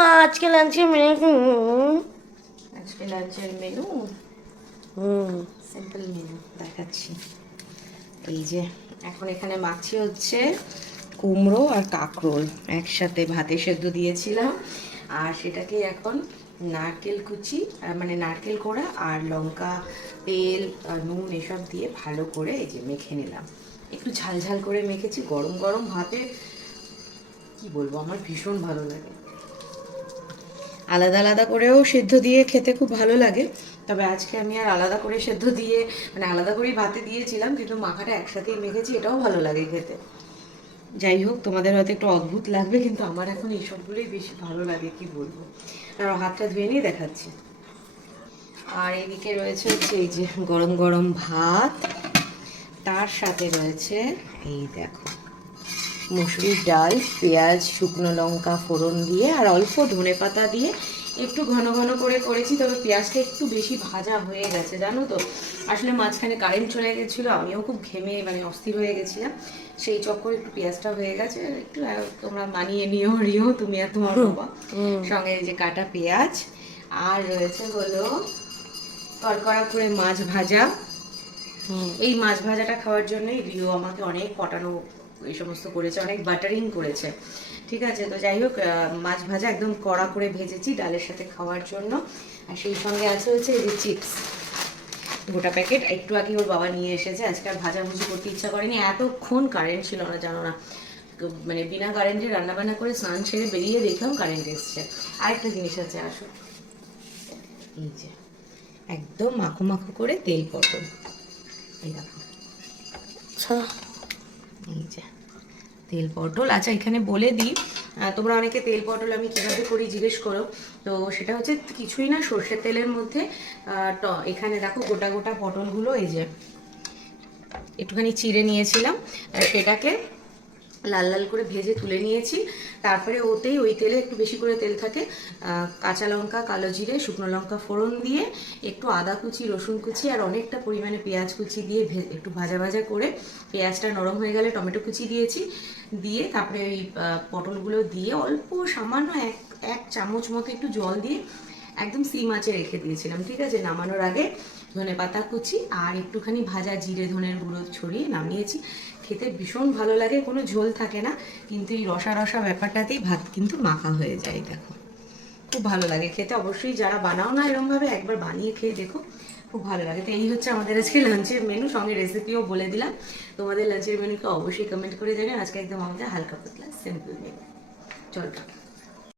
মা আজকে লাঞ্চের মেনু আজকে লাঞ্চের মেনু সিম্পল মেনু দেখাচ্ছি। এই যে এখন এখানে মাছি হচ্ছে কুমড়ো আর কাঁকরোল একসাথে ভাতে সেদ্ধ দিয়েছিলাম, আর সেটাকে এখন নারকেল কুচি মানে নারকেল কোড়া আর লঙ্কা, তেল, নুন এসব দিয়ে ভালো করে এই যে মেখে নিলাম। একটু ঝাল ঝাল করে মেখেছি, গরম গরম ভাতে কি বলবো, আমার ভীষণ ভালো লাগে। আলাদা আলাদা করেও সেদ্ধ দিয়ে খেতে খুব ভালো লাগে, তবে আজকে আমি আর আলাদা করে সেদ্ধ দিয়ে মানে আলাদা করেই ভাতে দিয়েছিলাম, কিন্তু মাখাটা একসাথেই মেখেছি, এটাও ভালো লাগে খেতে। যাই হোক, তোমাদের হয়তো একটু অদ্ভুত লাগবে, কিন্তু আমার এখন এইসবগুলোই বেশি ভালো লাগে, কি বলবো। আর হাতটা ধুয়ে নিয়ে দেখাচ্ছি। আর এদিকে রয়েছে হচ্ছে এই যে গরম গরম ভাত, তার সাথে রয়েছে এই দেখো মুসুরির ডাল, পেঁয়াজ, শুকনো লঙ্কা ফোড়ন দিয়ে আর অল্প ধনেপাতা দিয়ে একটু ঘন ঘন করে করেছি। তবে পেঁয়াজটা একটু বেশি ভাজা হয়ে গেছে, জানো তো। আসলে মাঝখানে কারেন্ট চলে গেছিলো, আমিও খুব ঘেমে মানে অস্থির হয়ে গেছিলাম, সেই চক্করে একটু পেঁয়াজটা হয়ে গেছে। একটু তোমরা মানিয়ে নিও তুমি আর তোমার বাবা। সঙ্গে যে কাটা পেঁয়াজ, আর রয়েছে হলো কড়কড়া করে মাছ ভাজা। এই মাছ ভাজাটা খাওয়ার জন্যই রিও আমাকে অনেক পটানো এই সমস্ত করেছে, অনেক বাটারিং করেছে, ঠিক আছে। তো যাই হোক, মাছ ভাজা একদম কড়া করে ভেজেছি ডালের সাথে খাওয়ার জন্য। আর সেই সঙ্গে আছে হচ্ছে এই যে চিপস, গোটা প্যাকেট একটু আগে ওর বাবা নিয়ে এসেছে। আজকে আর ভাজাভুজি করতে ইচ্ছা করেনি, এতক্ষণ কারেন্ট ছিল না, জানো না। মানে বিনা কারেন্টে রান্নাবান্না করে স্নান সেরে বেরিয়ে দেখলাম কারেন্ট এসছে। আরেকটা জিনিস আছে, আসো এই যে একদম মাখো মাখো করে তেল পটল, এই দেখো। এই যে তেল পটল। আচ্ছা, এখানে বলে দিই, তোমরা অনেকে তেল পটল আমি কীভাবে করি জিজ্ঞেস করো। তো সেটা হচ্ছে কিছুই না, সর্ষের তেলের মধ্যে এখানে দেখো গোটা গোটা পটলগুলো এই যে একটুখানি চিড়ে নিয়েছিলাম, সেটাকে লাল লাল করে ভেজে তুলে নিয়েছি। তারপরে ওতেই ওই তেলে একটু বেশি করে তেল থাকে, কাঁচা লঙ্কা, কালো জিরে, শুকনো লঙ্কা ফোড়ন দিয়ে একটু আদা কুচি, রসুন কুচি আর অনেকটা পরিমাণে পেঁয়াজ কুচি দিয়ে একটু ভাজা ভাজা করে পেঁয়াজটা নরম হয়ে গেলে টমেটো কুচি দিয়েছি, দিয়ে তারপরে ওই পটলগুলো দিয়ে অল্প সামান্য এক চামচ মতো একটু জল দিয়ে একদম সিম আঁচে রেখে দিয়েছিলাম, ঠিক আছে। নামানোর আগে ধনেপাতা কুচি আর একটুখানি ভাজা জিরে ধনের গুঁড়ো ছড়িয়ে নামিয়েছি। খেতে ভীষণ ভালো লাগে, কোনো ঝোল থাকে না, কিন্তু এই রসা রসা ব্যাপারটাতেই ভাত কিন্তু মাখা হয়ে যায়। দেখো খুব ভালো লাগে খেতে, অবশ্যই যারা বানাও না এরকমভাবে একবার বানিয়ে খেয়ে দেখো, খুব ভালো লাগে। তো এই হচ্ছে আমাদের আজকে লাঞ্চের মেনু, সঙ্গে রেসিপিও বলে দিলাম। তোমাদের লাঞ্চের মেনুকে অবশ্যই কমেন্ট করে জানিও। আজকে একদম আমাদের হালকা পাতলা সিম্পল মেনু। চলো।